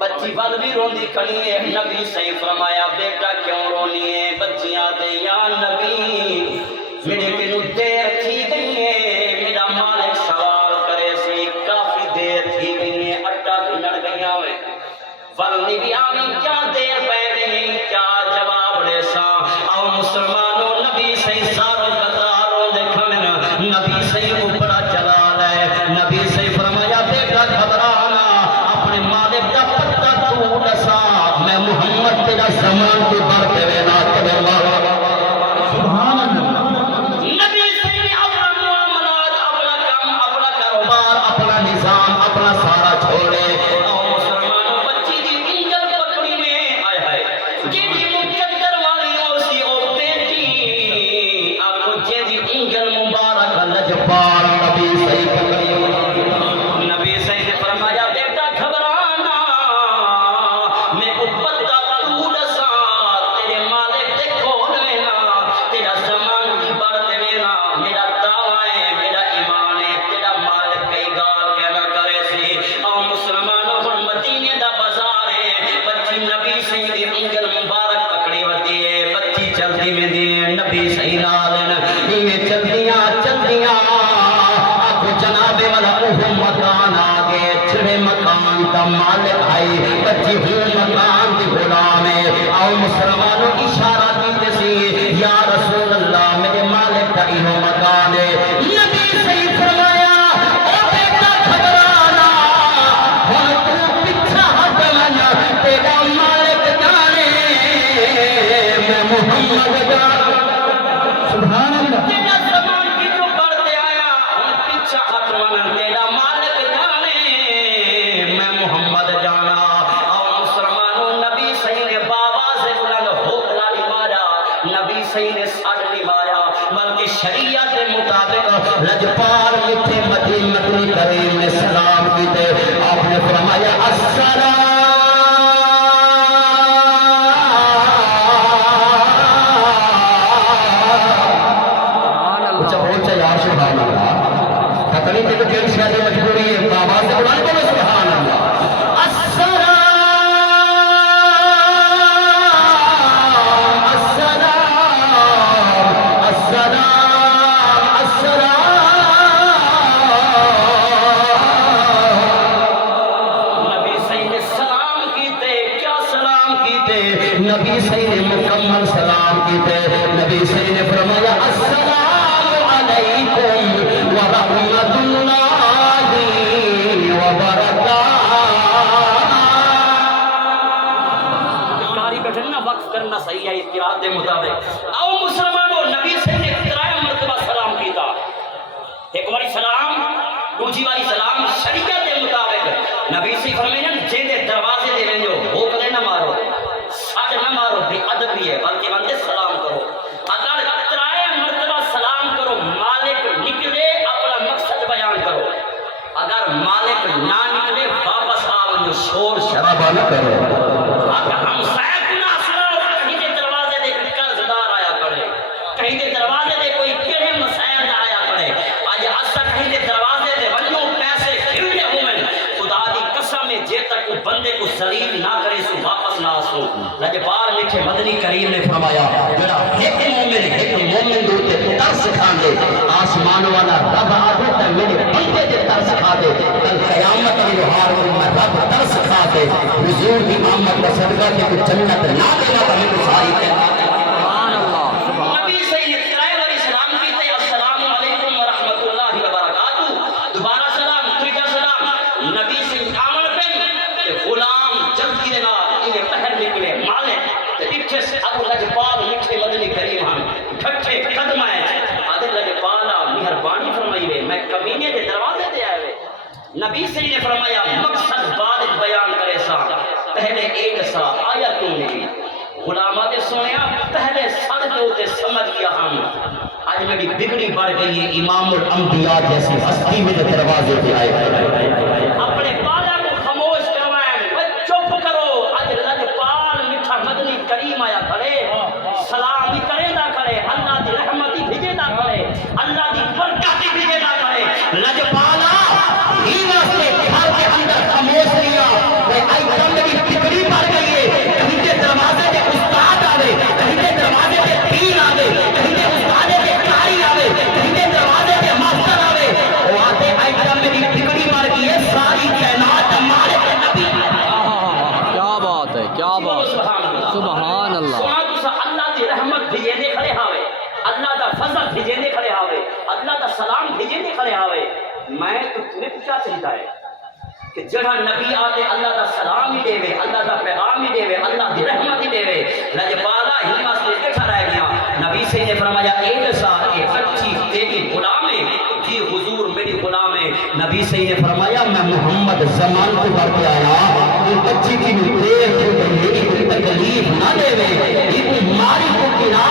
بچی بل بھی روندی کھڑی ہے، نبی صحیح فرمایا بیٹا کیوں رونی ہے؟ بچیاں دے یا نبی میرے کنو دیر تھی گئی ہے، میرا مالک سوال کرے سی کافی دیر تھی گئی ہے، اٹا بھی لڑ گیا ہوئے فلنی بھی آنی کیا دیر پہ گئی کیا جواب دے سا او مسلمانوں نبی صحیح سارو قطاروں دیکھا میرا نبی صحیح کو بڑا جلال ہے، نبی صحیح فرمایا بیٹا گھبرانا اپنے مالک دا پتہ تو دسا میں محمد تیرا زمان کو بڑھ کے وینا تبے مارا سبحان اللہ نبی صحیح اپنا معاملات اپنا کام اپنا کاروبار اپنا نظام اپنا سارا چھوڑے او مسلمانوں بچی دی انجل پکڑی میں آئے ہائے جیدی مقدر والی اوسی او بیٹی آنکھو جیدی انجل مبارک لجپال نبی صحیح پکڑی نبی صحیح فرمایا بیٹا گھبرانا میں پتہ تو دسا تیرے مالک تے کھول لینا تیرا زمان کی بڑھ دینا میرا دعویٰ ہے میرا ایمان ہے تیرا مالک کئی گال کہنا کرے سی او مسلمانوں پر مدینے دا بازار ہے بچی نبی صحیح دی انگل مبارک پکڑی ہوتی ہے بچی چلدی میں دی نبی صحیح نالن یہ چلدیاں آکھو جناب والا اوہ مکان آگے چھڑے مکان دا مالک آئی بچی ہوں مکان دی غلام ہے او مسلمانوں اشارہ دیتے سی یا رسول اللہ میرے مالک کا انہوں مکان ہے نبی صحیح فرمایا او بیٹا گھبرانا ہن تو پچھا ہٹ منا تیرا مالک جانے میں محمد جانا سبحان اللہ تیرا زمان کی جو بڑھتے آیا ہم پچھا ہٹ منا تیرا مالک جانے میں محمد جانا او مسلمانوں نبی صحیح نے بابا سے بلند ہوکلا نہیں مارا نبی صحیح نے ساڑ نہیں مارا بلکہ شریعت مطابق لجپال مٹھے مدینہ کریم نے سلام کیتے آپ نے فرمایا السلام سبحان اللہ تکلیف تو کیڑی شے دی مجبوری ہے بابا سے بلند بولو سبحان اللہ السلام نبی صحیح نے مکمل سلام کیتے نبی صحیح نے فرمایا السلام علیکم ورحمت اللہ وبرکاتہ کاری بیٹھے نا وقف کرنا صحیح ہے اس قرآن دے مطابق او مسلمانوں نبی صحیح نے ترائے مرتبہ سلام کیتا ایک باری سلام دوسری باری سلام شریعت دے مطابق نبی صحیح فرمایا جے دے دروازے دے رہے جو بھوک لے نہ مارو ساٹھ نہ مارو بھی ہے بلکہ بندے سلام کرو اگر ترائے مرتبہ سلام کرو مالک نکلے اپنا مقصد بیان کرو اگر مالک نہ نکلے واپس آؤ شور شرابہ نہ کرو اگر ہم سائے نہ سنو کہیں دے دروازے دے قرض دار آیا کرے کہیں دے دروازے دے کوئی کہے مسائل آیا کرے آج اصلا کہیں دے دروازے دے ونو پیسے کھلنے ہوئے خدا دی قسم جے تک بندے کو ذلیل نہ کرے سو واپس نہ آسو لجبار میٹھے مدنی کریم نے فرمایا جڑا ایک مومن دوتے ترس کھان دے آسمان والا رب آدھے تا میرے بندے دے ترس کھا دے کل قیامت میں ہار میں رب ترس کھا دے حضور کی آمد کا صدقہ کہ کچھ جنت نہ دینا تو ہمیں ساری کہنا سبحان اللہ نبی صلی اللہ علیہ وسلم کی تے السلام علیکم ورحمۃ اللہ وبرکاتہ دوبارہ سلام تیجا سلام نبی سے عمل پہ غلام جلدی دے نال یہ پہر نکلے مالے تے پیچھے سے ابو لجپال میٹھے مدنی کریم ہم ٹھٹھے قدم آئے آدھے لجپالا مہربانی فرمائیے میں کمینے دے دروازے دے آئے نبی سے نے فرمایا مقصد بعد بیان کرے سا پہلے ایک سا آیا کیوں نہیں غلامات سنیا پہلے صدقے ہوتے سمجھ گیا ہم آج میری بگڑی بڑھ گئی ہے امام الانبیاء جیسی ہستی میں دروازے پہ آئے اپنے بالا کو خاموش کروائیں چپ کرو آج لجپال میٹھا مدنی کریم آیا کھڑے سلام بھی کرے نہ کھڑے اللہ دی رحمت ہی بھیجے نہ کھڑے اللہ دی برکت ہی بھیجے نہ کھڑے لجپالا ہی واسطے گھر کے اندر خاموش لیا وہ آئیٹم میری بگڑی بڑھ گئی ہے کہیں کے دروازے کے استاد آوے کہیں کے دروازے کے پیر آوے کہیں کے استاد کے قاری آوے کہیں کے دروازے کے ماسٹر آوے وہ آتے آئیٹم میری بگڑی بڑھ گئی ہے ساری کائنات مالک نبی کیا بات ہے کیا بات سبحان اللہ سونا تو اللہ دی رحمت بھیجے کھڑے ہاوے اللہ دا فضل بھیجے کھڑے ہاوے اللہ دا سلام بھیجے کھڑے ہاوے میں تو تمہیں کیا چاہتا ہے کہ جڑا نبی آتے اللہ دا سلام ہی دے وے اللہ دا پیغام ہی دے وے اللہ دی رحمت ہی دے وے لجپالا ہی واسطے بیٹھا رہ گیا نبی سے نے فرمایا ایک سال ایک بچی تیری غلام ہے جی حضور میری غلام ہے نبی سے نے فرمایا میں محمد زمان کو بڑھ کے آیا یہ بچی کی دیر ہو گئی کوئی تکلیف نہ دے وے یہ کوئی ماری کو گرا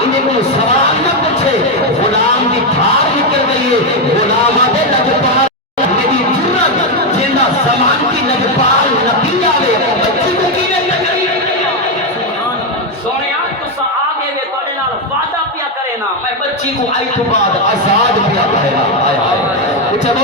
انہیں کوئی سوال نہ پوچھے غلام کی دھار نکل گئی ہے غلام آتے لجپالا میری جرت جیندہ زمان کی لجپال نبی آوے بچی کو کینے تکلیف سونے آج تو سا آگے وے توڑے نال وعدہ پیا کرے نا میں بچی کو آئی تو بعد آزاد پیا کرے نا